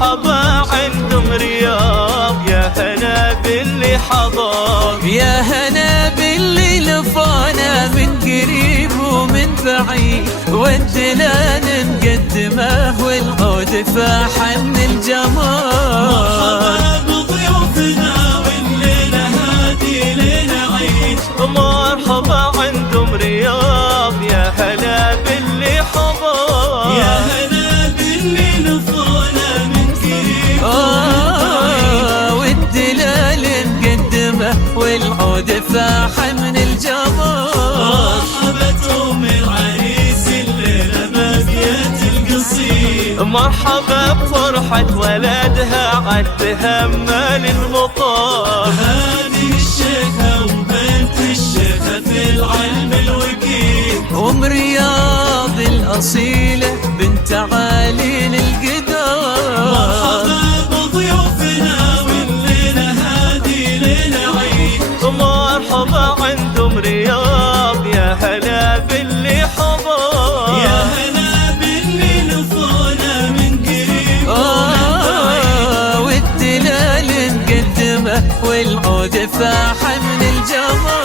مرحبا عندهم رياض، يا هلا باللي حضر، يا هلا باللي لفانا من قريب ومن بعيد، والدلال مقدمه والعود فاح من الجمال. مرحبا بضيوفنا والليلة هادي ليلة عيد، مرحبا عندهم رياض، يا هلا باللي حضر، يا هلا باللي لفانا من قريب والدلال مقدمه والعود فاح من الجمال. مرحبا أم العريس الليلة باقية القصير، مرحبا بفرحة ولدها عالتهمل المطار، هذه الشيخة وبنت الشيخة في العلم الوكيل، أم رياض الأصيلة بنت عالي القدار. مرحبا بضيوفنا والليلة هادي ليلة عيد، مرحبا عندهم رياض، يا هلا باللي حضر، يا هلا باللي لفانا من قريب والدلال مقدمه والعود فاح من الجمال.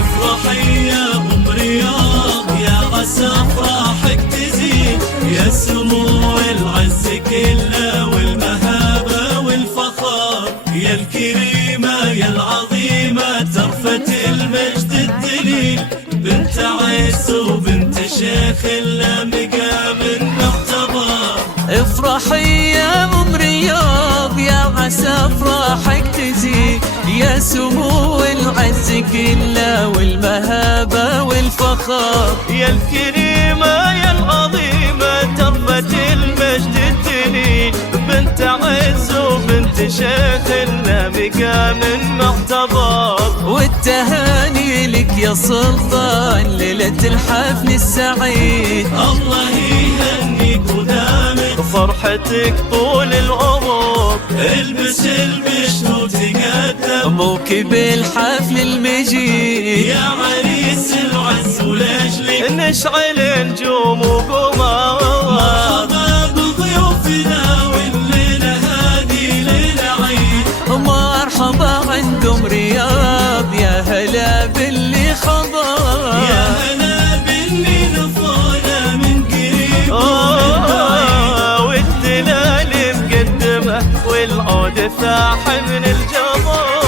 افرحي يا ام رياض، يا عسى افراحك تزيد، يا سمو العز كله والمهابه والفخار، يا الكريمه يا العظيمه ترفة المجد الدليل، بنت عز وبنت شيخ الا مقام معتبر. افرحي يا ام رياض، يا عسى افراحك تزيد، يا سمو العز كله والمهابه والفخار، يا الكريمة يا العظيمة ترفة المجد الدليل، بنت عز وبنت شيخ لنا مقام معتبر. والتهاني لك يا سلطان ليلة الحفل السعيد، الله يهنيك ودامك فرحتك طول العمر، البس البشر وتقدم موكب الحفل المجيد، يا عريس العز ولأجلك نشعل نجوم وقمر. مرحبا بضيوفنا والليلة هادي ليلة عيد، مرحبا عندهم رياض، يا هلا باللي خضر، يا هلا باللي لفانا من قريب ومن بعيد، والدلال مقدمه والعود فاح من الجمال.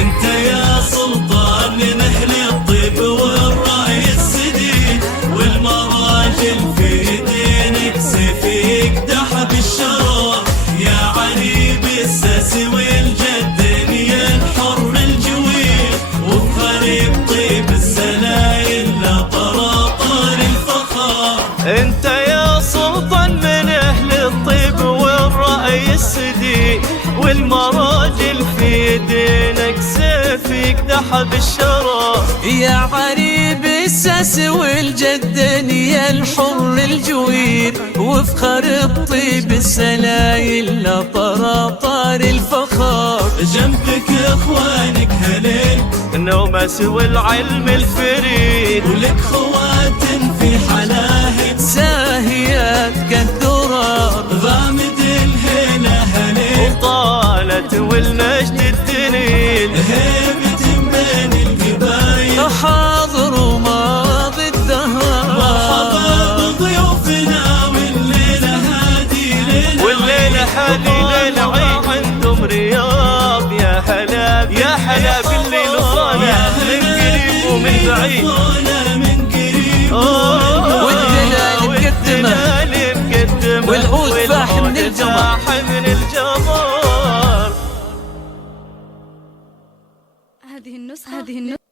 انت يا سلطان من اهل الطيب والرأي السديد، والمراجل في ايدينك سيف يقدح بالشرف، يا علي بالساس والجد يا الحر الجويل، وبخريب طيب السلايل لا طراطار الفخار. انت يا سلطان من اهل الطيب والرأي السديد، والمراجل في دينك سيف يقدح بالشرف، يا عريب الساس والجدن يا الحر الجوير، وفخر الطيب السلايل لا طراطار الفخار. جنبك اخوانك هليل النومس والعلم الفريد، ولك خوات في حلاهب ساهيات كالدرار، غامد الهيلة هليل وطالت والمجد الدليل، هيبة بين القبايل. حاضر وماضي الدهر، مرحبا بضيوفنا والليلة هادي ليلة والليلة هادي ليلة عيد، عندهم رياض، يا هلا يا هلا باللي لصانا من قريب ومن بعيد، من قريب والدلال مقدمه والعود فاح من الجمال. هذه النسخة